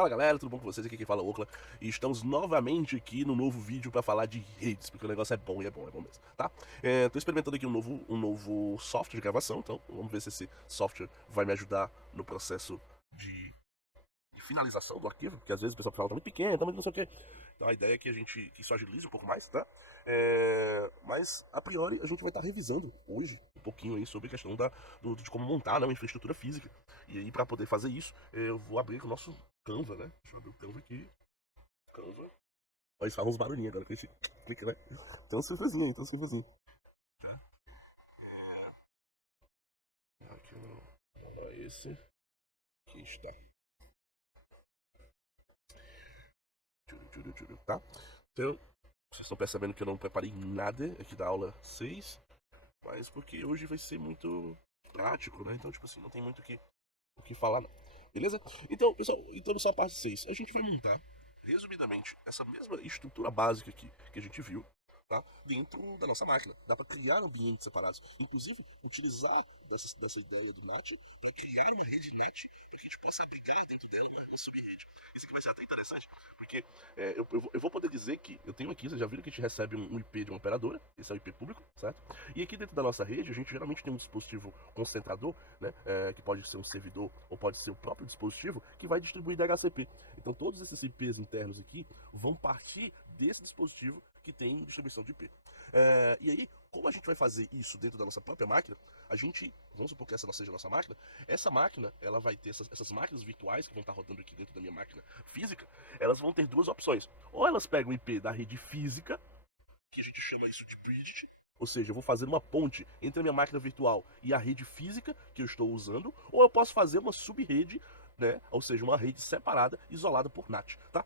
Fala galera, tudo bom com vocês? Aqui quem fala é o Okla e estamos novamente aqui no novo vídeo para falar de redes, porque o negócio é bom e é bom mesmo, tá? Tô experimentando aqui um novo software de gravação, então vamos ver se esse software vai me ajudar no processo de finalização do arquivo, porque às vezes o pessoal fala tá muito pequeno, tá muito não sei o que. Então a ideia é que isso agilize um pouco mais, tá? Mas a priori a gente vai estar revisando hoje um pouquinho aí sobre a questão de como montar, né, uma infraestrutura física. E aí para poder fazer isso, eu vou abrir o nosso Canva, né? Deixa eu abrir o Canva aqui. Canva. Ó, eles falam uns barulhinhos agora com esse clique, né? Tem um cifrazinho aí, tem um cifrazinho. Tá? Aqui não. Ó, esse. Aqui está. Tá? Então, vocês estão percebendo que eu não preparei nada aqui da aula 6, mas porque hoje vai ser muito prático, né? Então, tipo assim, não tem muito o que falar, não. Beleza? Então, pessoal, então nessa parte 6, a gente vai montar, resumidamente, essa mesma estrutura básica aqui que a gente viu, tá? Dentro da nossa máquina. Dá para criar ambientes separados. Inclusive, utilizar dessa ideia do NAT para criar uma rede NAT para que a gente possa aplicar dentro dela uma sub-rede. Isso aqui vai ser até interessante, porque eu vou poder dizer que eu tenho aqui, vocês já viram que a gente recebe um IP de uma operadora, esse é o IP público, certo? E aqui dentro da nossa rede, a gente geralmente tem um dispositivo concentrador, né? Que pode ser um servidor ou pode ser o próprio dispositivo que vai distribuir DHCP. Então todos esses IPs internos aqui vão partir desse dispositivo que tem distribuição de IP. E aí, como a gente vai fazer isso dentro da nossa própria máquina, vamos supor que essa seja a nossa máquina, essa máquina, ela vai ter essas máquinas virtuais que vão estar rodando aqui dentro da minha máquina física, elas vão ter duas opções. Ou elas pegam o IP da rede física, que a gente chama isso de bridge, ou seja, eu vou fazer uma ponte entre a minha máquina virtual e a rede física que eu estou usando, ou eu posso fazer uma sub-rede, né? Ou seja, uma rede separada, isolada por NAT, tá?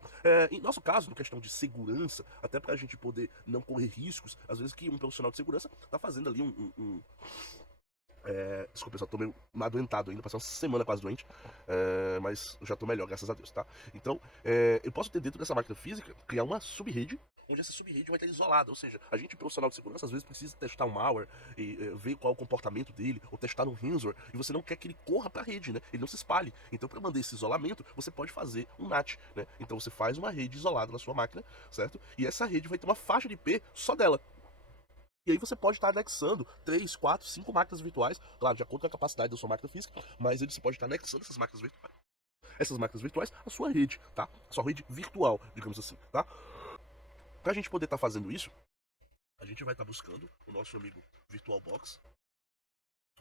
Em nosso caso, na questão de segurança, até para a gente poder não correr riscos, às vezes que um profissional de segurança está fazendo ali desculpa, pessoal, tô meio adoentado ainda, passei uma semana quase doente, mas já tô melhor, graças a Deus, tá? Então, eu posso ter dentro dessa máquina física, criar uma sub-rede, onde essa sub-rede vai estar isolada, ou seja, a gente, profissional de segurança, às vezes precisa testar um malware e ver qual é o comportamento dele, ou testar um ransomware, e você não quer que ele corra para a rede, né? Ele não se espalhe. Então, para manter esse isolamento, você pode fazer um NAT, né? Então, você faz uma rede isolada na sua máquina, certo? E essa rede vai ter uma faixa de IP só dela. E aí você pode estar anexando 3, 4, 5 máquinas virtuais, claro, de acordo com a capacidade da sua máquina física, mas você pode estar anexando essas máquinas virtuais à sua rede, tá? A sua rede virtual, digamos assim, tá? Pra gente poder estar fazendo isso, a gente vai estar buscando o nosso amigo VirtualBox.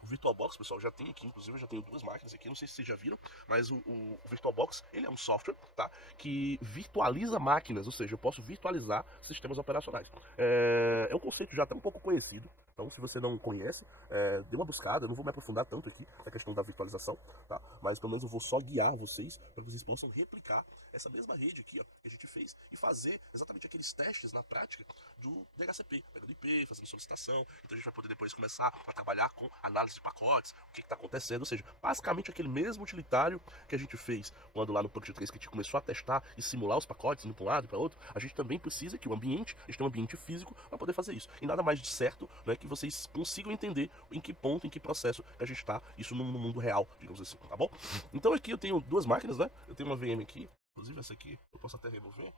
O VirtualBox, pessoal, já tem aqui, inclusive eu já tenho duas máquinas aqui, não sei se vocês já viram, mas o VirtualBox, ele é um software, tá? Que virtualiza máquinas, ou seja, eu posso virtualizar sistemas operacionais. É um conceito já até um pouco conhecido, então se você não conhece, dê uma buscada, eu não vou me aprofundar tanto aqui na questão da virtualização, tá? Mas pelo menos eu vou só guiar vocês para que vocês possam replicar essa mesma rede aqui, ó, que a gente fez e fazer exatamente aqueles testes na prática do DHCP, pegando IP, fazendo solicitação. Então a gente vai poder depois começar a trabalhar com análise de pacotes, o que está acontecendo, ou seja, basicamente aquele mesmo utilitário que a gente fez quando lá no Punch 3 que a gente começou a testar e simular os pacotes, indo para um lado e para outro, a gente também precisa que a gente tenha um ambiente físico para poder fazer isso. E nada mais de certo, né, que vocês consigam entender em que ponto, em que processo que a gente está, isso no mundo real, digamos assim, tá bom? Então aqui eu tenho duas máquinas, né? Eu tenho uma VM aqui, inclusive essa aqui eu posso até remover,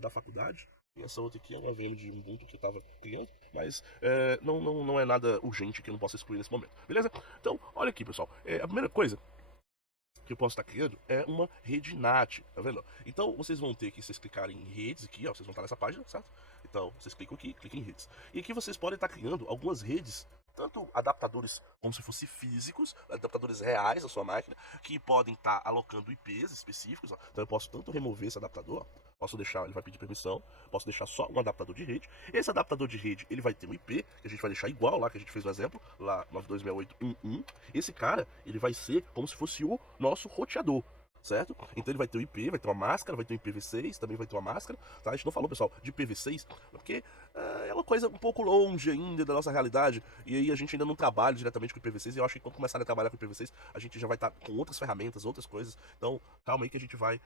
da faculdade. E essa outra aqui é uma VM de Ubuntu que eu estava criando, mas não é nada urgente que eu não possa excluir nesse momento, beleza? Então, olha aqui, pessoal. A primeira coisa que eu posso estar criando é uma rede NAT, tá vendo? Então, vocês vão ter que, vocês clicarem em redes aqui, ó, vocês vão estar nessa página, certo? Então, vocês clicam aqui, cliquem em redes. E aqui vocês podem estar criando algumas redes, tanto adaptadores como se fossem físicos, adaptadores reais da sua máquina, que podem estar alocando IPs específicos, ó. Então eu posso tanto remover esse adaptador, ó, posso deixar, ele vai pedir permissão, posso deixar só um adaptador de rede. Esse adaptador de rede, ele vai ter um IP, que a gente vai deixar igual lá, que a gente fez no exemplo, lá 926811. Esse cara, ele vai ser como se fosse o nosso roteador, certo? Então ele vai ter o IP, vai ter uma máscara, vai ter um IPv6, também vai ter uma máscara, tá? A gente não falou, pessoal, de IPv6, porque é uma coisa um pouco longe ainda da nossa realidade, e aí a gente ainda não trabalha diretamente com IPv6, e eu acho que quando começar a trabalhar com IPv6, a gente já vai estar com outras ferramentas, outras coisas, então calma aí que a gente vai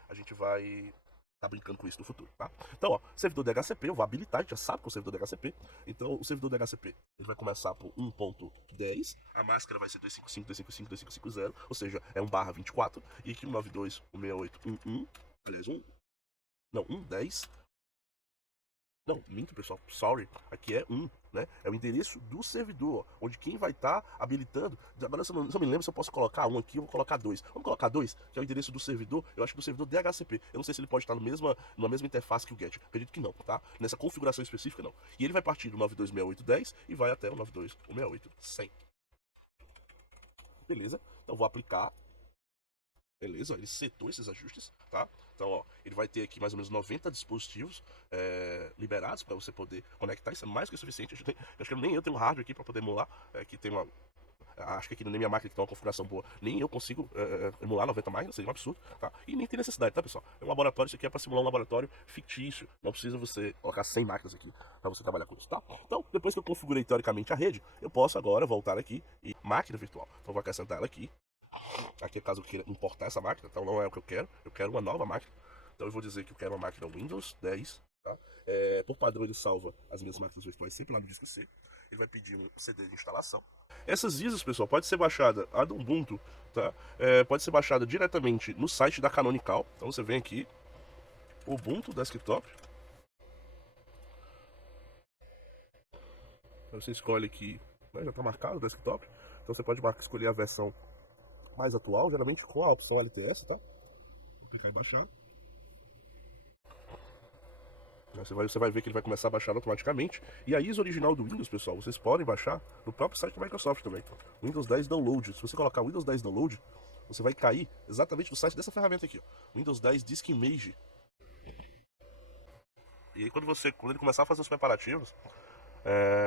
tá brincando com isso no futuro, tá? Então, ó, servidor DHCP, eu vou habilitar, a gente já sabe que é o servidor DHCP. Então, o servidor DHCP, ele vai começar por 1.10, a máscara vai ser 255.255.250, ou seja, é um barra 24, e aqui 192.168.1.1, aliás, não, 1.10. Não, minto, pessoal. Sorry. Aqui é 1, né? É o endereço do servidor, onde quem vai estar habilitando. Agora, se eu não me lembro se eu posso colocar 1 aqui, eu vou colocar 2. Vamos colocar 2, que é o endereço do servidor. Eu acho que do servidor DHCP. Eu não sei se ele pode estar numa mesma interface que o GET. Acredito que não, tá? Nessa configuração específica, não. E ele vai partir do 926810 e vai até o 92.168.100. Beleza? Então, vou aplicar. Beleza, ele setou esses ajustes, tá? Então, ó, ele vai ter aqui mais ou menos 90 dispositivos liberados para você poder conectar. Isso é mais que o suficiente. Acho que nem eu tenho um hardware aqui para poder emular. Que tem uma. Acho que aqui na minha máquina que tem uma configuração boa, nem eu consigo emular 90 máquinas, seria um absurdo, tá? E nem tem necessidade, tá, pessoal? É um laboratório, isso aqui é para simular um laboratório fictício. Não precisa você colocar 100 máquinas aqui para você trabalhar com isso, tá? Então, depois que eu configurei teoricamente a rede, eu posso agora voltar aqui e máquina virtual. Então, vou acrescentar ela aqui. Aqui, caso eu queira importar essa máquina, então não é o que eu quero uma nova máquina. Então eu vou dizer que eu quero uma máquina Windows 10, tá? Por padrão ele salva as minhas máquinas virtuais sempre lá no disco C. Ele vai pedir um CD de instalação. Essas ISOs, pessoal, pode ser baixada a do Ubuntu, tá? Pode ser baixada diretamente no site da Canonical. Então você vem aqui, Ubuntu Desktop. Então você escolhe aqui, né, já está marcado o desktop. Então você pode escolher a versão mais atual, geralmente com a opção LTS, tá? Vou clicar em baixar. Você vai ver que ele vai começar a baixar automaticamente. E a ISO original do Windows, pessoal, vocês podem baixar no próprio site da Microsoft também. Windows 10 Download. Se você colocar Windows 10 Download, você vai cair exatamente no site dessa ferramenta aqui, ó. Windows 10 Disk Image. E aí quando ele começar a fazer os preparativos,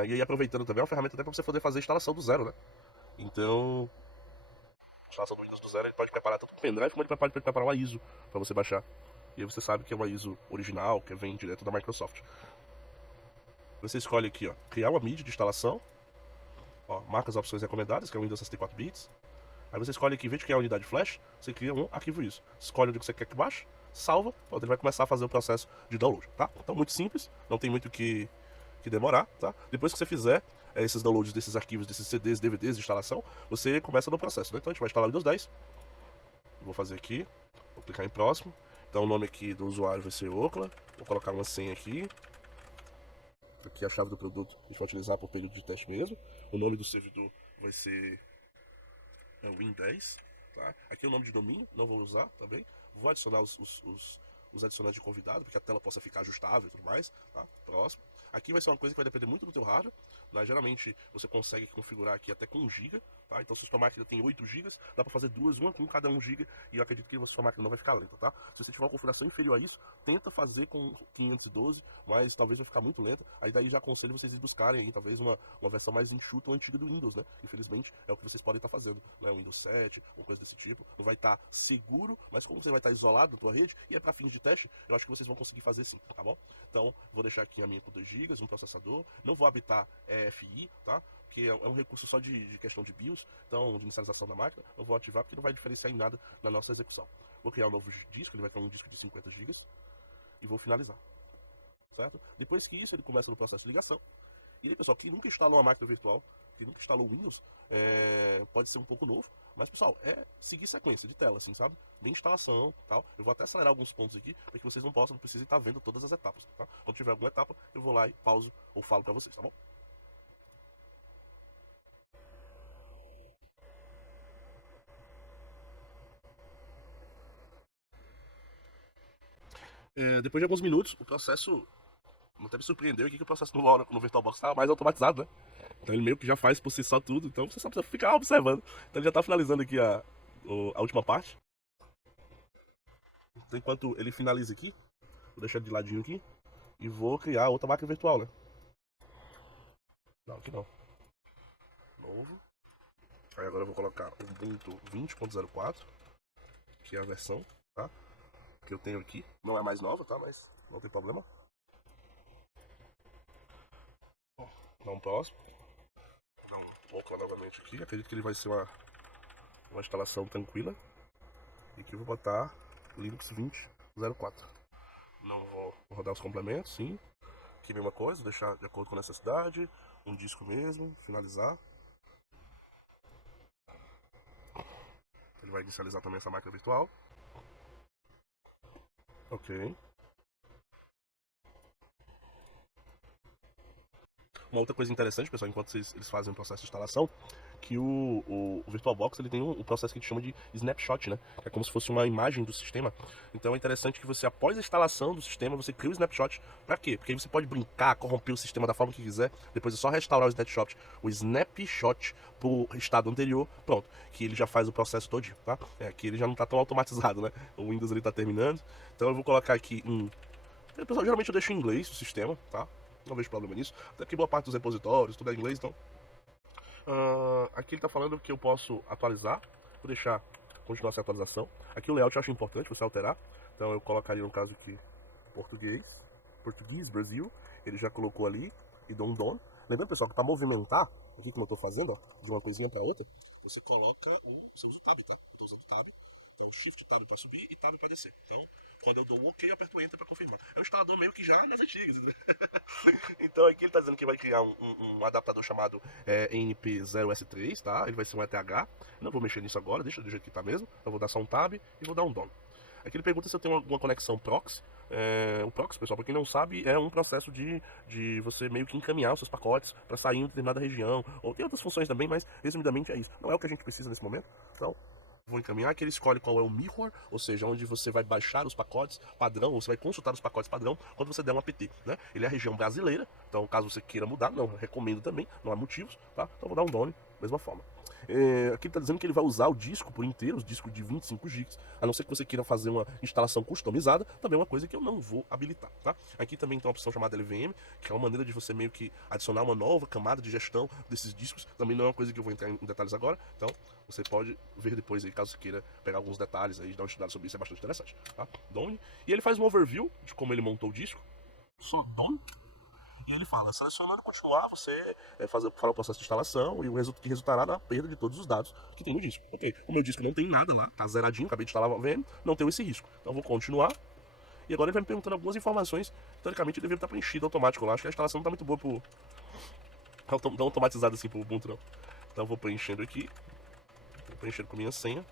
e aí aproveitando também, é uma ferramenta até para você poder fazer a instalação do zero, né? Então, a instalação do Windows do zero, ele pode preparar tanto o pendrive como ele pode preparar uma ISO para você baixar. E aí você sabe que é uma ISO original, que vem direto da Microsoft. Você escolhe aqui, ó, criar uma mídia de instalação. Ó, marca as opções recomendadas, que é o Windows 64 bits. Aí você escolhe aqui, em vez de criar uma unidade flash, você cria um arquivo ISO. Escolhe onde você quer que baixe, salva, pronto, ele vai começar a fazer o processo de download, tá? Então muito simples, não tem muito que demorar, tá? Depois que você fizer esses downloads desses arquivos, desses CDs, DVDs de instalação, você começa no processo, né? Então a gente vai instalar o Windows 10. Vou fazer aqui, vou clicar em próximo. Então o nome aqui do usuário vai ser Ocla. Vou colocar uma senha aqui. Aqui a chave do produto a gente vai utilizar por período de teste mesmo. O nome do servidor vai ser Win10, tá? Aqui é o nome de domínio, não vou usar também. Vou adicionar os adicionantes de convidado, para que a tela possa ficar ajustável e tudo mais, tá? Próximo. Aqui vai ser uma coisa que vai depender muito do teu hardware, né? Geralmente você consegue configurar aqui até com 1 GB, tá? Então se sua máquina tem 8 GB, dá para fazer duas, uma com cada 1 GB, e eu acredito que a sua máquina não vai ficar lenta, tá? Se você tiver uma configuração inferior a isso, tenta fazer com 512, mas talvez vai ficar muito lenta. Aí daí já aconselho vocês buscarem aí, talvez uma versão mais enxuta ou antiga do Windows, né? Infelizmente é o que vocês podem estar fazendo, né? O Windows 7 ou coisa desse tipo. Não vai estar seguro, mas como você vai estar isolado da tua rede e é para fins de teste, eu acho que vocês vão conseguir fazer sim, tá bom? Então vou deixar aqui a minha com 2 GB, um processador, não vou habilitar EFI, tá? Que é um recurso só de questão de BIOS, então de inicialização da máquina, eu vou ativar porque não vai diferenciar em nada na nossa execução. Vou criar um novo disco, ele vai ter um disco de 50 GB e vou finalizar, certo? Depois que isso, ele começa no processo de ligação. E aí, pessoal, quem nunca instalou uma máquina virtual, quem nunca instalou o Windows, pode ser um pouco novo, mas, pessoal, é seguir sequência de tela, assim, sabe? De instalação tal. Eu vou até acelerar alguns pontos aqui, para que vocês não precisem estar vendo todas as etapas, tá? Quando tiver alguma etapa, eu vou lá e pauso ou falo para vocês, tá bom? Depois de alguns minutos, o processo até me surpreendeu aqui que o processo no VirtualBox estava mais automatizado, né? Então ele meio que já faz por si só tudo, então você só precisa ficar observando. Então ele já está finalizando aqui a última parte. Então, enquanto ele finaliza aqui, vou deixar de ladinho aqui e vou criar outra máquina virtual, né? Não, aqui não. Novo. Aí agora eu vou colocar o Ubuntu 20.04, que é a versão, tá? Que eu tenho aqui. Não é mais nova, tá? Mas não tem problema. Dá um próximo. Dá um pouco novamente aqui. Acredito que ele vai ser uma instalação tranquila. E aqui eu vou botar Linux 20.04. Não vou rodar os complementos, sim. Aqui mesma coisa, deixar de acordo com a necessidade. Um disco mesmo, finalizar. Ele vai inicializar também essa máquina virtual. Ok. Uma outra coisa interessante, pessoal, enquanto eles fazem o processo de instalação, que o VirtualBox ele tem um processo que a gente chama de snapshot, né? É como se fosse uma imagem do sistema. Então é interessante que você, após a instalação do sistema, você cria o snapshot. Pra quê? Porque aí você pode brincar, corromper o sistema da forma que quiser. Depois é só restaurar o snapshot pro estado anterior. Pronto. Que ele já faz o processo todinho, tá? Que ele já não tá tão automatizado, né? O Windows ele tá terminando. Então eu vou colocar aqui em... Pessoal, geralmente eu deixo em inglês o sistema, tá? Não vejo problema nisso. Até porque boa parte dos repositórios, tudo é em inglês, então aqui ele está falando que eu posso atualizar, vou deixar continuar essa atualização. Aqui o layout eu acho importante você alterar, então eu colocaria no caso aqui português Brasil, ele já colocou ali e dou um dono. Lembrando, pessoal, que para movimentar, aqui como eu estou fazendo, ó, de uma coisinha para outra, você coloca você usa o tab, tá? Estou usando o tab. Então, Shift Tab para subir e Tab para descer. Então, quando eu dou um OK, eu aperto Enter para confirmar. É um instalador meio que já nas antigas. Né? Então, aqui ele está dizendo que vai criar um adaptador chamado NP0S3, tá? Ele vai ser um ETH. Não vou mexer nisso agora, deixa do jeito que está mesmo. Eu vou dar só um Tab e vou dar um dono. Aqui ele pergunta se eu tenho alguma conexão proxy. O proxy, pessoal, para quem não sabe, é um processo de você meio que encaminhar os seus pacotes para sair em determinada região. Ou tem outras funções também, mas resumidamente é isso. Não é o que a gente precisa nesse momento. Então, vou encaminhar, que ele escolhe qual é o mirror, ou seja, onde você vai baixar os pacotes padrão, ou você vai consultar os pacotes padrão quando você der um apt, né? Ele é a região brasileira, então caso você queira mudar, não recomendo também, não há motivos, tá? Então vou dar um done, mesma forma. Aqui ele está dizendo que ele vai usar o disco por inteiro, o disco de 25 GB, a não ser que você queira fazer uma instalação customizada, também é uma coisa que eu não vou habilitar, tá? Aqui também tem uma opção chamada LVM, que é uma maneira de você meio que adicionar uma nova camada de gestão desses discos, também não é uma coisa que eu vou entrar em detalhes agora, então você pode ver depois aí, caso você queira pegar alguns detalhes aí, dar uma estudada sobre isso, é bastante interessante, tá? Done. E ele faz um overview de como ele montou o disco. Só Done. E ele fala, selecionando continuar, você fará o processo de instalação e o que resultará na perda de todos os dados que tem no disco. Ok, o meu disco não tem nada lá, tá zeradinho, acabei de instalar a VM, não tenho esse risco. Então vou continuar. E agora ele vai me perguntando algumas informações, teoricamente ele deveria estar preenchido automático lá, acho que a instalação não está muito boa pro... tão automatizada assim pro Ubuntu não. Então vou preenchendo aqui, vou preenchendo com minha senha.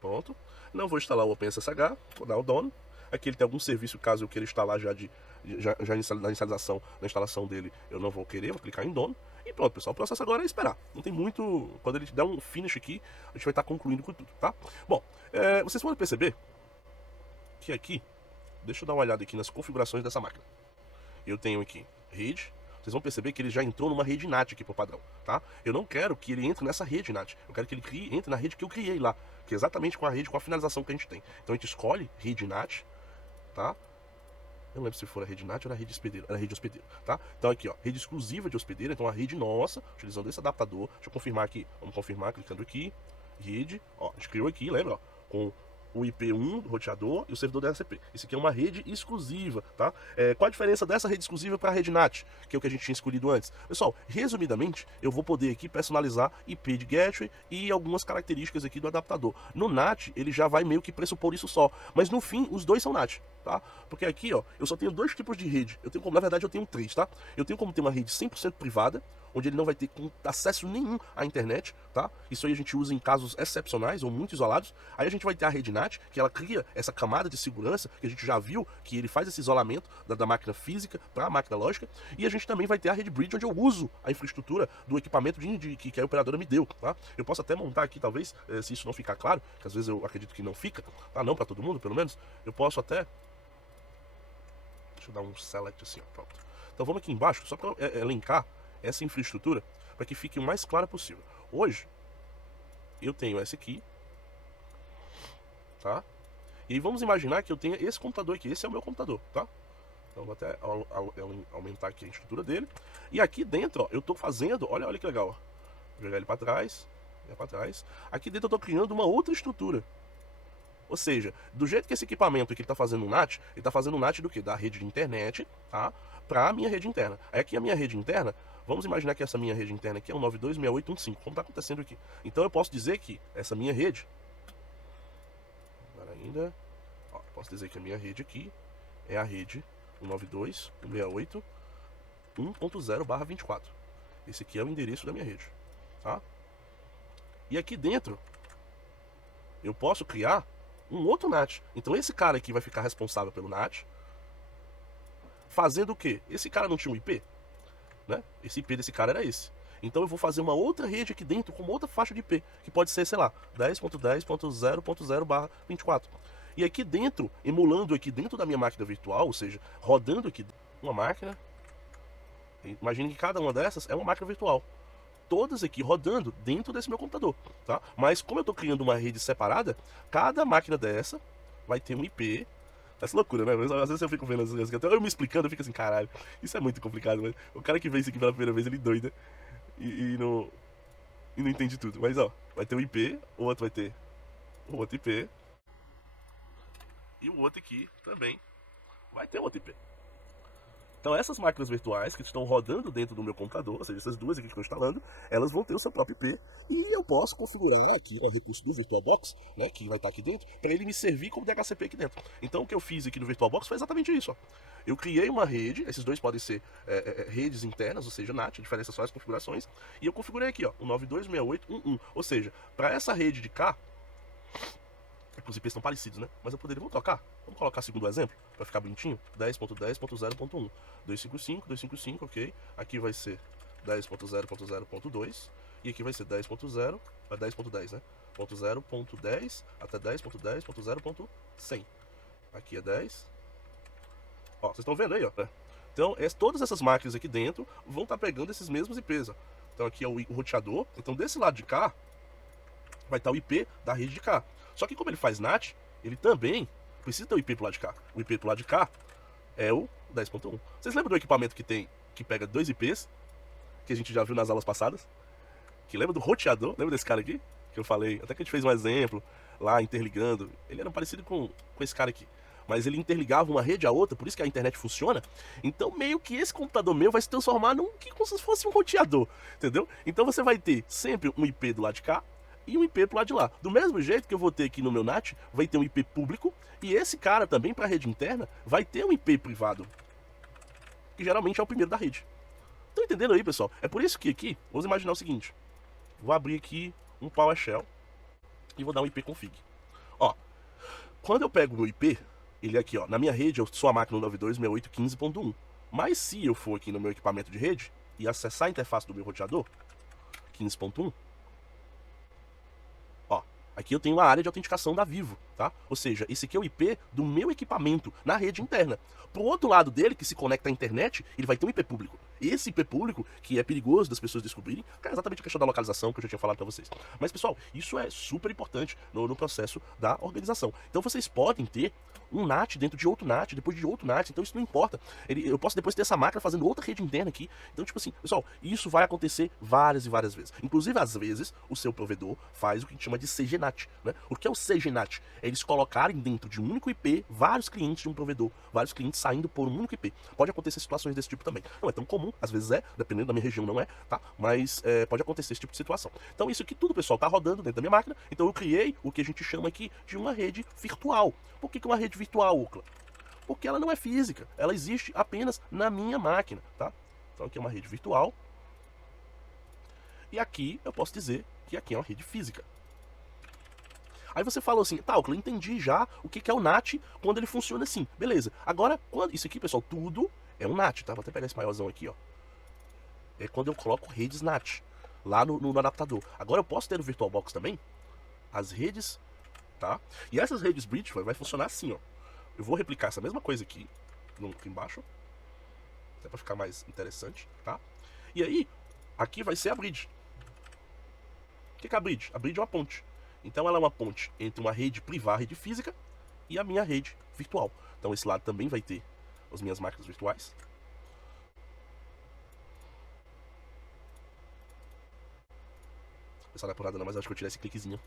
Pronto. Não vou instalar o OpenSSH, vou dar o dono. Aqui ele tem algum serviço, caso eu queira instalar já na inicialização, na instalação dele, eu não vou querer, vou clicar em dono. E pronto, pessoal, o processo agora é esperar. Não tem muito... Quando ele der um finish aqui, a gente vai estar concluindo com tudo, tá? Bom, vocês podem perceber que aqui, deixa eu dar uma olhada aqui nas configurações dessa máquina. Eu tenho aqui rede. Vocês vão perceber que ele já entrou numa rede NAT aqui por padrão, tá? Eu não quero que ele entre nessa rede NAT. Eu quero que ele entre na rede que eu criei lá, que é exatamente com a finalização que a gente tem. Então a gente escolhe rede NAT, tá? Eu não lembro se for a rede NAT ou a rede hospedeiro. Era a rede hospedeiro, tá? Então aqui, ó, rede exclusiva de hospedeiro. Então a rede nossa, utilizando esse adaptador. Deixa eu confirmar aqui. Vamos confirmar, clicando aqui. Rede, ó, a gente criou aqui, lembra, ó, com o IP1 do roteador e o servidor DHCP. Isso aqui é uma rede exclusiva, tá? Qual a diferença dessa rede exclusiva para a rede NAT, que é o que a gente tinha escolhido antes? Pessoal, resumidamente, eu vou poder aqui personalizar IP de gateway e algumas características aqui do adaptador. No NAT, ele já vai meio que pressupor isso só, mas no fim, os dois são NAT, tá? Porque aqui, ó, eu só tenho dois tipos de rede. Na verdade, eu tenho três, tá? Eu tenho como ter uma rede 100% privada, onde ele não vai ter acesso nenhum à internet, tá? Isso aí a gente usa em casos excepcionais ou muito isolados. Aí a gente vai ter a rede NAT, que ela cria essa camada de segurança, que a gente já viu, que ele faz esse isolamento da máquina física para a máquina lógica. E a gente também vai ter a rede bridge, onde eu uso a infraestrutura do equipamento que a operadora me deu, tá? Eu posso até montar aqui, talvez, se isso não ficar claro, que às vezes eu acredito que não fica, tá? Não para todo mundo, pelo menos. Eu posso até... Deixa eu dar um select assim, ó, pronto. Então vamos aqui embaixo, só para elencar essa infraestrutura para que fique o mais clara possível. Hoje, eu tenho essa aqui, tá? E aí vamos imaginar que eu tenha esse computador aqui, esse é o meu computador, tá? Então vou até aumentar aqui a estrutura dele. E aqui dentro, ó, eu estou fazendo, olha que legal, ó. Vou jogar ele para trás, Aqui dentro eu estou criando uma outra estrutura. Ou seja, do jeito que esse equipamento aqui está fazendo um NAT, ele está fazendo um NAT do quê? Da rede de internet, tá? Para a minha rede interna. Aí aqui a minha rede interna, vamos imaginar que essa minha rede interna aqui é um 92.68.1.5, como está acontecendo aqui. Então eu posso dizer que essa minha rede, agora ainda, ó, posso dizer que a minha rede aqui é a rede 192.168.1.0/24. Esse aqui é o endereço da minha rede, tá? E aqui dentro, eu posso criar um outro NAT. Então esse cara aqui vai ficar responsável pelo NAT, fazendo o quê? Esse cara não tinha um IP, né? Esse IP desse cara era esse. Então eu vou fazer uma outra rede aqui dentro com uma outra faixa de IP, que pode ser, sei lá, 10.10.0.0/24. E aqui dentro, emulando aqui dentro da minha máquina virtual, ou seja, rodando aqui uma máquina. Imagine que cada uma dessas é uma máquina virtual. Todas aqui rodando dentro desse meu computador, tá? Mas como eu estou criando uma rede separada, cada máquina dessa vai ter um IP. Essa loucura, né? Às vezes eu fico vendo as coisas, até eu me explicando, eu fico assim, caralho, isso é muito complicado, mas o cara que vê isso aqui pela primeira vez, ele doida e não entende tudo. Mas ó, vai ter um IP, o outro vai ter o outro IP, e o outro aqui também vai ter outro IP. Então essas máquinas virtuais que estão rodando dentro do meu computador, ou seja, essas duas aqui que eu estou instalando, elas vão ter o seu próprio IP e eu posso configurar aqui o recurso do VirtualBox, né, que vai estar aqui dentro, para ele me servir como DHCP aqui dentro. Então o que eu fiz aqui no VirtualBox foi exatamente isso. Ó. Eu criei uma rede, esses dois podem ser redes internas, ou seja, NAT, a diferença só as configurações, e eu configurei aqui, ó, o 926811, ou seja, para essa rede de cá, os IPs estão parecidos, né? Mas eu poderia, vamos trocar. Vamos colocar segundo exemplo, para ficar bonitinho. 10.10.0.1. 255, ok. Aqui vai ser 10.0.0.2. E aqui vai ser 10.0 a 10.10, né? 0.10 até 10.10.0.100. Aqui é 10. Ó, vocês estão vendo aí, ó. Então, todas essas máquinas aqui dentro vão estar pegando esses mesmos IPs, ó. Então aqui é o roteador. Então desse lado de cá vai estar o IP da rede de cá. Só que como ele faz NAT, ele também precisa ter o IP pro lado de cá. O IP pro lado de cá é o 10.1. Vocês lembram do equipamento que pega dois IPs? Que a gente já viu nas aulas passadas? Que lembra do roteador? Lembra desse cara aqui? Que eu falei. Até que a gente fez um exemplo lá, interligando. Ele era parecido com esse cara aqui. Mas ele interligava uma rede a outra, por isso que a internet funciona. Então meio que esse computador meu vai se transformar num que como se fosse um roteador, entendeu? Então você vai ter sempre um IP do lado de cá e um IP pro lado de lá. Do mesmo jeito que eu vou ter aqui no meu NAT, vai ter um IP público, e esse cara também para a rede interna vai ter um IP privado, que geralmente é o primeiro da rede. Estão entendendo aí, pessoal? É por isso que aqui, vamos imaginar o seguinte, vou abrir aqui um PowerShell e vou dar um IP config. Ó, quando eu pego o meu IP, ele aqui, ó, na minha rede eu sou a máquina 926815.1, mas se eu for aqui no meu equipamento de rede e acessar a interface do meu roteador 15.1, aqui eu tenho uma área de autenticação da Vivo, tá? Ou seja, esse aqui é o IP do meu equipamento na rede interna. Pro outro lado dele, que se conecta à internet, ele vai ter um IP público. Esse IP público, que é perigoso das pessoas descobrirem, é exatamente a questão da localização que eu já tinha falado pra vocês. Mas, pessoal, isso é super importante no processo da organização. Então, vocês podem ter um NAT dentro de outro NAT, depois de outro NAT, então isso não importa. Eu posso depois ter essa máquina fazendo outra rede interna aqui. Então, tipo assim, pessoal, isso vai acontecer várias e várias vezes. Inclusive, às vezes, o seu provedor faz o que a gente chama de CGNAT, né? O que é o CGNAT? É eles colocarem dentro de um único IP vários clientes de um provedor, vários clientes saindo por um único IP. Pode acontecer situações desse tipo também. Não é tão comum, às vezes é, dependendo da minha região não é, tá? Mas pode acontecer esse tipo de situação. Então isso aqui tudo, pessoal, tá rodando dentro da minha máquina. Então eu criei o que a gente chama aqui de uma rede virtual. Por que uma rede virtual, Ocla? Porque ela não é física, ela existe apenas na minha máquina, tá? Então aqui é uma rede virtual. E aqui eu posso dizer que aqui é uma rede física. Aí você falou assim, tá, eu entendi já o que é o NAT quando ele funciona assim. Beleza. Agora, isso aqui, pessoal, tudo é um NAT, tá? Vou até pegar esse maiorzão aqui, ó. É quando eu coloco redes NAT lá no adaptador. Agora eu posso ter no VirtualBox também as redes, tá? E essas redes bridge vai funcionar assim, ó. Eu vou replicar essa mesma coisa aqui embaixo, até para ficar mais interessante, tá? E aí, aqui vai ser a bridge. O que é a bridge? A bridge é uma ponte. Então ela é uma ponte entre uma rede privada, rede física, e a minha rede virtual. Então esse lado também vai ter as minhas máquinas virtuais. Pessoal, não é por nada não, mas eu acho que eu vou tirar esse cliquezinho.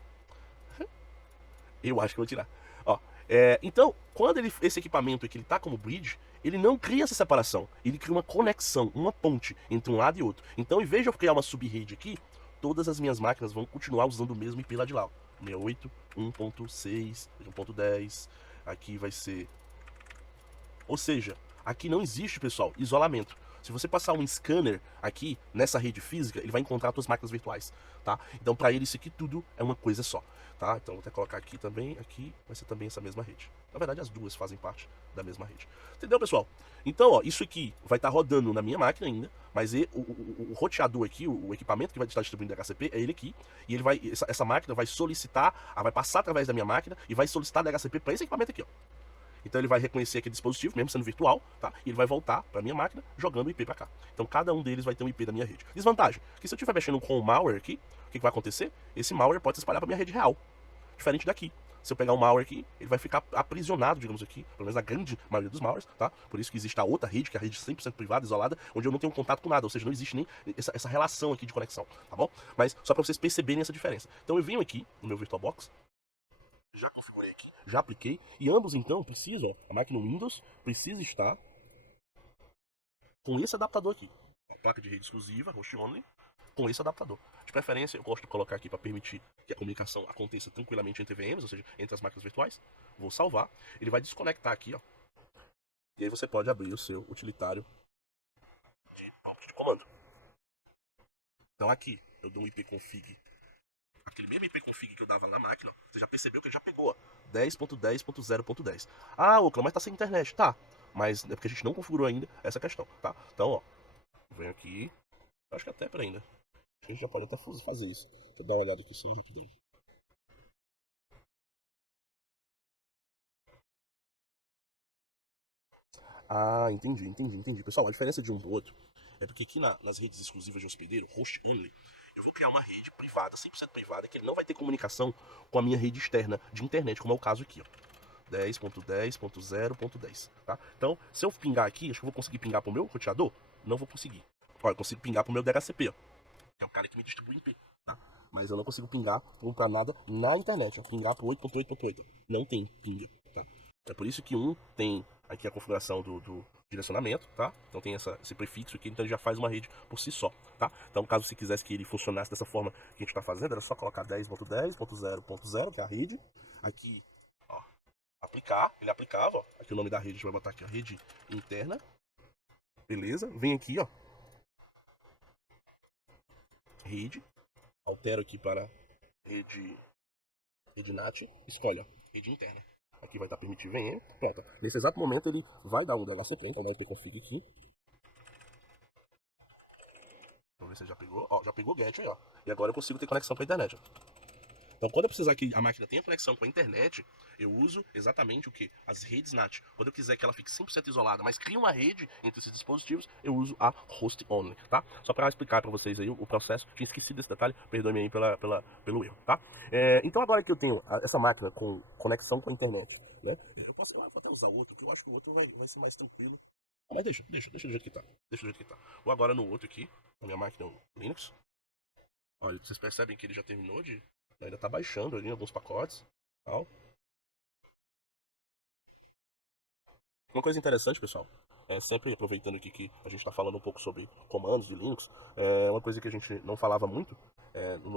Eu acho que eu vou tirar. Ó, então, quando esse equipamento aqui ele tá como bridge, ele não cria essa separação. Ele cria uma conexão, uma ponte entre um lado e outro. Então, em vez de eu criar uma sub-rede aqui, todas as minhas máquinas vão continuar usando o mesmo IP lá de lá. 68, 1.6, 1.10, aqui vai ser... Ou seja, aqui não existe, pessoal, isolamento. Se você passar um scanner aqui nessa rede física, ele vai encontrar suas máquinas virtuais, tá? Então para ele isso aqui tudo é uma coisa só, tá? Então vou até colocar aqui também, aqui vai ser também essa mesma rede. Na verdade as duas fazem parte da mesma rede. Entendeu, pessoal? Então, ó, isso aqui vai estar rodando na minha máquina ainda, mas o roteador aqui, o equipamento que vai estar distribuindo DHCP é ele aqui, e ele vai, essa máquina vai solicitar, vai passar através da minha máquina e vai solicitar DHCP para esse equipamento aqui, ó. Então ele vai reconhecer aquele dispositivo, mesmo sendo virtual, tá? E ele vai voltar para minha máquina jogando o IP para cá. Então cada um deles vai ter um IP da minha rede. Desvantagem, que se eu estiver mexendo com o malware aqui, o que vai acontecer? Esse malware pode se espalhar para minha rede real, diferente daqui. Se eu pegar um malware aqui, ele vai ficar aprisionado, digamos aqui, pelo menos na grande maioria dos malwares, tá? Por isso que existe a outra rede, que é a rede 100% privada, isolada, onde eu não tenho contato com nada, ou seja, não existe nem essa relação aqui de conexão, tá bom? Mas só para vocês perceberem essa diferença. Então eu venho aqui no meu VirtualBox, já configurei aqui, já apliquei, e ambos então precisam, a máquina Windows precisa estar com esse adaptador aqui, a placa de rede exclusiva, host only, com esse adaptador. De preferência, eu gosto de colocar aqui para permitir que a comunicação aconteça tranquilamente entre VMs, ou seja, entre as máquinas virtuais. Vou salvar, ele vai desconectar aqui, ó. E aí você pode abrir o seu utilitário de comando. Então aqui, eu dou um ipconfig, aquele mesmo ipconfig que eu dava na máquina, ó, você já percebeu que ele já pegou, ó, 10.10.0.10. Ah, Ocla, mas tá sem internet. Tá, mas é porque a gente não configurou ainda essa questão, tá? Então, ó, venho aqui, acho que até para ainda. A gente já pode até fazer isso. Deixa eu dar uma olhada aqui só rapidinho. Ah, entendi. Pessoal, a diferença de um do outro é porque aqui nas redes exclusivas de hospedeiro, host only, eu vou criar uma rede privada, 100% privada, que ele não vai ter comunicação com a minha rede externa de internet, como é o caso aqui, ó. 10.10.0.10, tá? Então, se eu pingar aqui, acho que eu vou conseguir pingar pro meu roteador? Não vou conseguir. Ó, eu consigo pingar pro meu DHCP, ó, que é o cara que me distribui IP, tá? Mas eu não consigo pingar pra nada na internet, ó. Pingar pro 8.8.8, não tem pinga, tá? É por isso que um tem aqui a configuração do direcionamento, tá? Então tem esse prefixo aqui, então ele já faz uma rede por si só, tá? Então caso você quisesse que ele funcionasse dessa forma que a gente está fazendo, era só colocar 10.10.0.0, que é a rede. Aqui, ó, aplicar, ele aplicava, ó. Aqui o nome da rede, a gente vai botar aqui a rede interna. Beleza? Vem aqui, ó. Rede. Altero aqui para rede NAT. Escolhe, ó, rede interna. Aqui vai estar permitido VM. Pronto. Nesse exato momento ele vai dar um DHCP, então dá um config aqui. Vamos ver se ele já pegou. Ó, já pegou o get aí, ó. E agora eu consigo ter conexão com a internet, ó. Então, quando eu precisar que a máquina tenha conexão com a internet, eu uso exatamente o que? As redes NAT. Quando eu quiser que ela fique 100% isolada, mas crie uma rede entre esses dispositivos, eu uso a host only, tá? Só para explicar para vocês aí o processo. Tinha esquecido desse detalhe, perdoe-me aí pelo erro, tá? Então, agora que eu tenho essa máquina com conexão com a internet, né? Eu posso até usar outro, que eu acho que o outro vai ser mais tranquilo. Mas deixa do jeito que tá. Deixa do jeito que tá. Vou agora no outro aqui, na minha máquina Linux. Olha, vocês percebem que ele já terminou de. Ainda tá baixando ali alguns pacotes. Tal. Uma coisa interessante, pessoal, sempre aproveitando aqui que a gente está falando um pouco sobre comandos de Linux, uma coisa que a gente não falava muito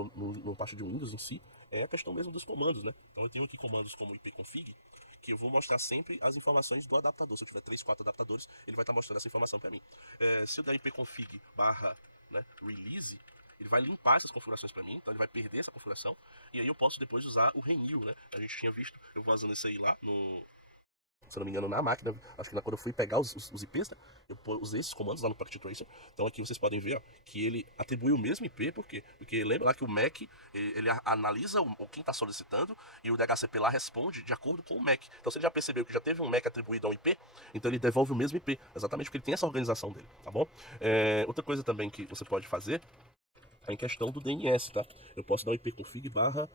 no parte de Windows em si, é a questão mesmo dos comandos, né? Então eu tenho aqui comandos como ipconfig, que eu vou mostrar sempre as informações do adaptador. Se eu tiver 3, 4 adaptadores, ele vai estar mostrando essa informação para mim. Se eu der ipconfig barra, né, release, ele vai limpar essas configurações para mim, então ele vai perder essa configuração, e aí eu posso depois usar o renew, né? A gente tinha visto eu vazando isso aí lá no, se eu não me engano, na máquina. Acho que quando eu fui pegar os IPs, né, eu usei esses comandos lá no Packet Tracer. Então aqui vocês podem ver, ó, que ele atribui o mesmo IP, por quê? Porque lembra lá que o MAC, ele analisa o quem está solicitando e o DHCP lá responde de acordo com o MAC. Então se ele já percebeu que já teve um MAC atribuído a um IP, então ele devolve o mesmo IP, exatamente porque ele tem essa organização dele, tá bom? Outra coisa também que você pode fazer é em questão do DNS, tá? Eu posso dar o ipconfig barra,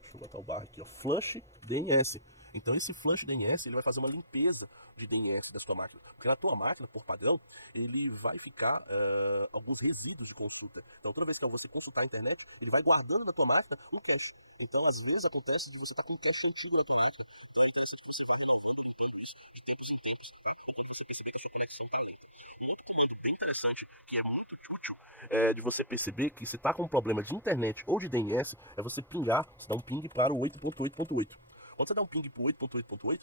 deixa eu botar o barra aqui, ó, flush DNS. Então esse flush DNS ele vai fazer uma limpeza de DNS da sua máquina, porque na tua máquina, por padrão, ele vai ficar alguns resíduos de consulta. Então toda vez que você consultar a internet, ele vai guardando na tua máquina um cache. Então às vezes acontece de você estar com um cache antigo na tua máquina. Então é interessante que você vá renovando, ocupando isso de tempos em tempos, tá? Ou quando você perceber que a sua conexão está limpa. Um outro comando bem interessante, que é muito útil, é de você perceber que se está com um problema de internet ou de DNS, é você pingar, você dá um ping para o 8.8.8. Quando você dá um ping pro 8.8.8,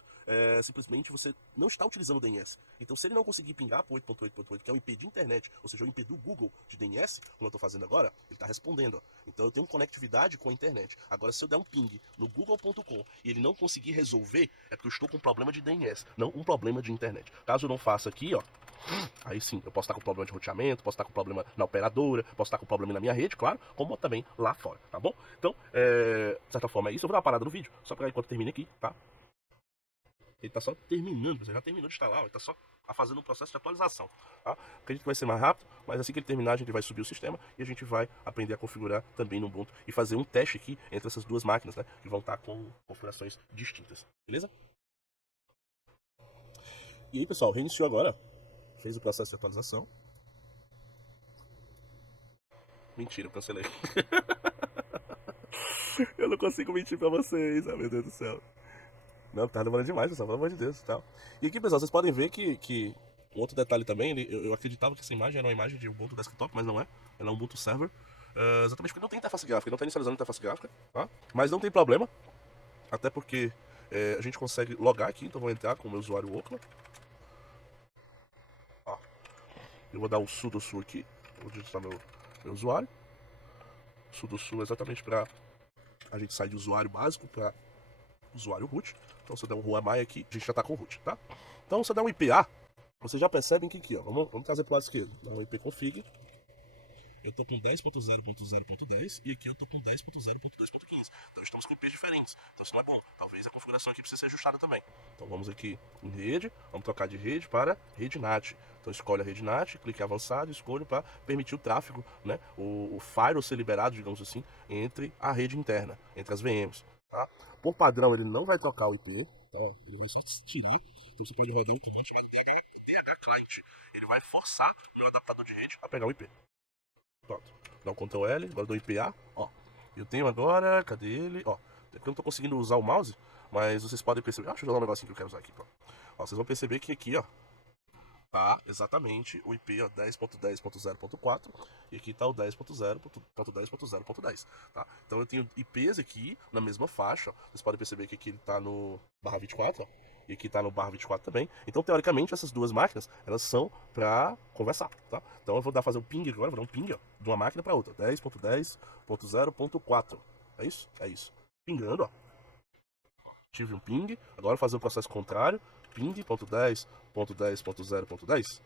simplesmente você não está utilizando o DNS. Então, se ele não conseguir pingar pro 8.8.8, que é o IP de internet, ou seja, o IP do Google de DNS, como eu estou fazendo agora, ele está respondendo. Ó. Então, eu tenho conectividade com a internet. Agora, se eu der um ping no google.com e ele não conseguir resolver, é porque eu estou com um problema de DNS, não um problema de internet. Caso eu não faça aqui, ó, aí sim, eu posso estar com problema de roteamento, posso estar com problema na operadora, posso estar com problema na minha rede, claro, como também lá fora, tá bom? Então, de certa forma é isso. Eu vou dar uma parada no vídeo, só pra enquanto termina aqui, tá? Ele tá só terminando, você já terminou de instalar, ele tá só fazendo um processo de atualização, tá? Acredito que vai ser mais rápido, mas assim que ele terminar, a gente vai subir o sistema e a gente vai aprender a configurar também no Ubuntu e fazer um teste aqui entre essas duas máquinas, né? Que vão estar com configurações distintas, beleza? E aí, pessoal, reiniciou agora, fez o processo de atualização. Mentira, eu cancelei. Eu não consigo mentir pra vocês, meu Deus do céu. Não, tá demorando demais, pessoal, pelo amor de Deus, tal. E aqui, pessoal, vocês podem ver que um outro detalhe também, eu acreditava que essa imagem era uma imagem de Ubuntu Desktop, mas não é. Ela é um Ubuntu Server. Exatamente porque não tem interface gráfica, não tá inicializando interface gráfica, tá? Mas não tem problema, até porque a gente consegue logar aqui, então vou entrar com o meu usuário Okla. Ó, eu vou dar o sudo su aqui, vou digitar meu usuário. Sudo su exatamente para a gente sair de usuário básico para usuário root. Então se eu der um Ruamai aqui, a gente já tá com o root, tá? Então se eu der um IPA, vocês já percebem que aqui, ó, vamos trazer pro lado esquerdo. Dá um IP config. Eu tô com 10.0.0.10 e aqui eu tô com 10.0.2.15. Então estamos com IPs diferentes. Então isso não é bom. Talvez a configuração aqui precise ser ajustada também. Então vamos aqui em rede, vamos trocar de rede para rede NAT. Então escolhe a rede NAT, clique em avançado, escolho para permitir o tráfego, né? O firewall ser liberado, digamos assim, entre a rede interna, entre as VMs. Tá? Por padrão ele não vai trocar o IP, tá? Ele vai só tirar. Então você pode rodar o comando chamado DH Client. Ele vai forçar o meu adaptador de rede a pegar o IP. Pronto. Dá um Ctrl L, agora dou IPA, ó. Eu tenho agora, cadê ele? Ó, eu não tô conseguindo usar o mouse, mas vocês podem perceber. Deixa eu jogar um negocinho que eu quero usar aqui, pronto. Ó, vocês vão perceber que aqui, ó, tá exatamente o IP, ó, 10.10.0.4 e aqui tá o 10.0.10.10, tá? Então eu tenho IPs aqui na mesma faixa, ó. Vocês podem perceber que aqui ele tá no barra 24, ó. E aqui tá no barra 24 também. Então, teoricamente, essas duas máquinas, elas são pra conversar, tá? Então eu vou fazer um ping agora, vou dar um ping, ó, de uma máquina pra outra. 10.10.0.4. É isso? É isso. Pingando, ó. Tive um ping. Agora vou fazer o processo contrário. Ping.10.10.0.10.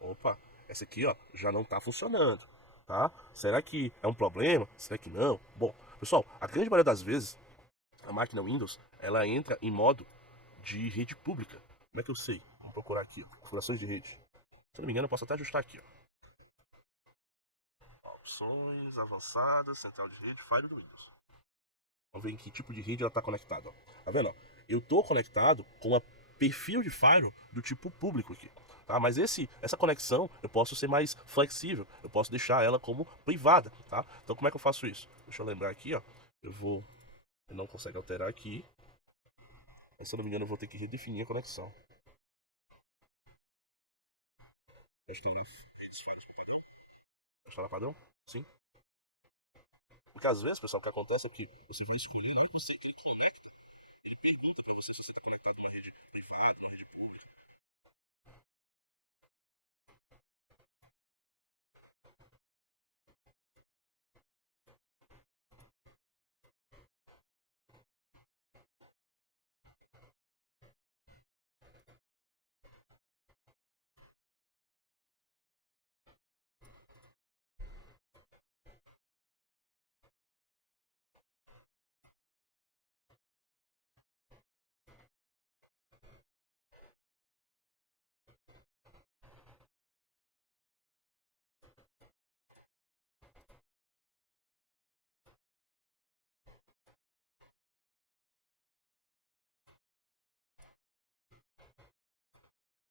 Opa, essa aqui, ó, já não tá funcionando, tá? Será que é um problema? Será que não? Bom, pessoal, a grande maioria das vezes, a máquina Windows, ela entra em modo de rede pública. Como é que eu sei? Vou procurar aqui, ó, configurações de rede. Se eu não me engano, eu posso até ajustar aqui, ó. Opções avançadas, central de rede, Fire do Windows. Vamos ver em que tipo de rede ela está conectada, ó. Tá vendo? Ó? Eu estou conectado com um perfil de Fire do tipo público aqui. Tá? Mas essa conexão eu posso ser mais flexível, eu posso deixar ela como privada, tá? Então como é que eu faço isso? Deixa eu lembrar aqui, ó. Eu não consegue alterar aqui. Mas, se eu não me engano, eu vou ter que redefinir a conexão. Acho que tem instalar padrão? Sim. Porque às vezes, pessoal, o que acontece é que você vai escolher, na hora que você conecta, ele pergunta pra você se você está conectado numa rede privada, numa rede pública.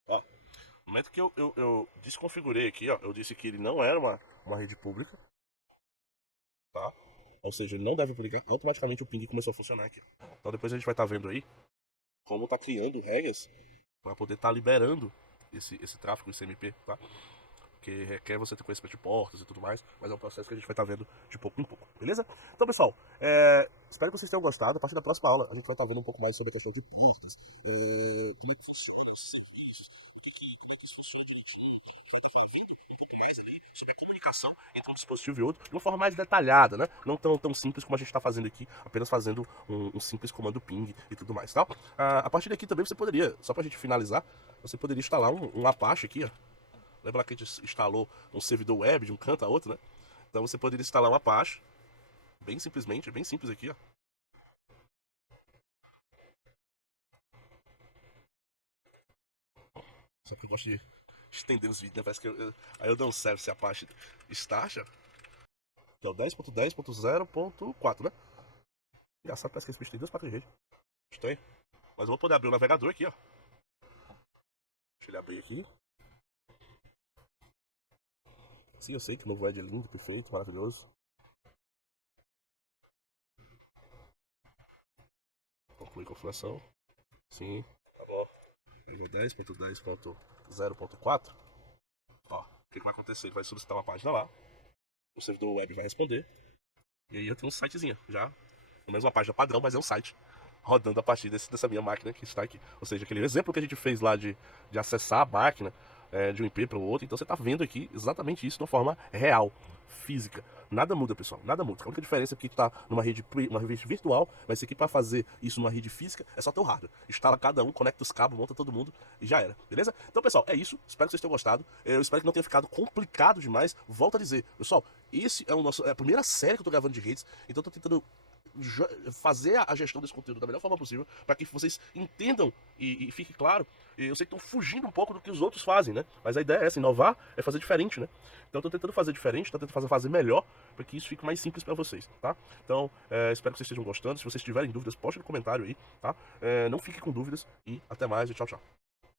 Ó, no momento que eu desconfigurei aqui, ó, eu disse que ele não era uma rede pública, tá? Ou seja, ele não deve publicar, automaticamente o ping começou a funcionar aqui. Então depois a gente vai estar vendo aí como tá criando regras para poder estar liberando esse tráfego, esse MP, tá? que requer você ter conhecimento de portas e tudo mais, mas é um processo que a gente vai estar vendo de pouco em pouco, beleza? Então, pessoal, espero que vocês tenham gostado. A partir da próxima aula, a gente vai estar vendo um pouco mais sobre a questão de públicos, como que funciona o serviço, como que funciona direitinho, sobre a comunicação entre um dispositivo e outro, de uma forma mais detalhada, né? Não tão simples como a gente está fazendo aqui, apenas fazendo um simples comando ping e tudo mais, tá? A partir daqui também você poderia, só pra gente finalizar, você poderia instalar um Apache aqui, ó. Lembra lá que a gente instalou um servidor web de um canto a outro, né? Então você poderia instalar um Apache, bem simplesmente, bem simples aqui, ó. Só que eu gosto de estender os vídeos, né? Parece que aí eu dou um service Apache Start, que é o 10.10.0.4, né? Engraçado, parece que esse bicho tem duas placas de rede. Estranho. Mas eu vou poder abrir o navegador aqui, ó. Deixa ele abrir aqui. Sim, eu sei que o novo Edge é lindo, perfeito, maravilhoso. Concluir configuração. Sim, tá bom. Nível 10.10.0.4. Ó, o que vai acontecer? Ele vai solicitar uma página lá. O servidor web vai responder. E aí eu tenho um sitezinho já. Pelo menos uma página padrão, mas é um site. Rodando a partir dessa minha máquina que está aqui. Ou seja, aquele exemplo que a gente fez lá de acessar a máquina de um IP para o outro. Então você está vendo aqui exatamente isso de uma forma real, física. Nada muda, pessoal, nada muda. A única diferença é que está numa rede virtual, mas isso aqui para fazer isso numa rede física é só ter o hardware. Instala cada um, conecta os cabos, monta todo mundo e já era, beleza? Então, pessoal, é isso. Espero que vocês tenham gostado. Eu espero que não tenha ficado complicado demais. Volto a dizer, pessoal, esse é a primeira série que eu tô gravando de redes, então eu tô tentando fazer a gestão desse conteúdo da melhor forma possível, para que vocês entendam e fique claro. Eu sei que estão fugindo um pouco do que os outros fazem, né? Mas a ideia é essa, inovar é fazer diferente, né? Então eu tô tentando fazer diferente, tô tentando fazer melhor, para que isso fique mais simples para vocês, tá? Então, espero que vocês estejam gostando. Se vocês tiverem dúvidas, poste no comentário aí, tá? Não fique com dúvidas e até mais e tchau, tchau.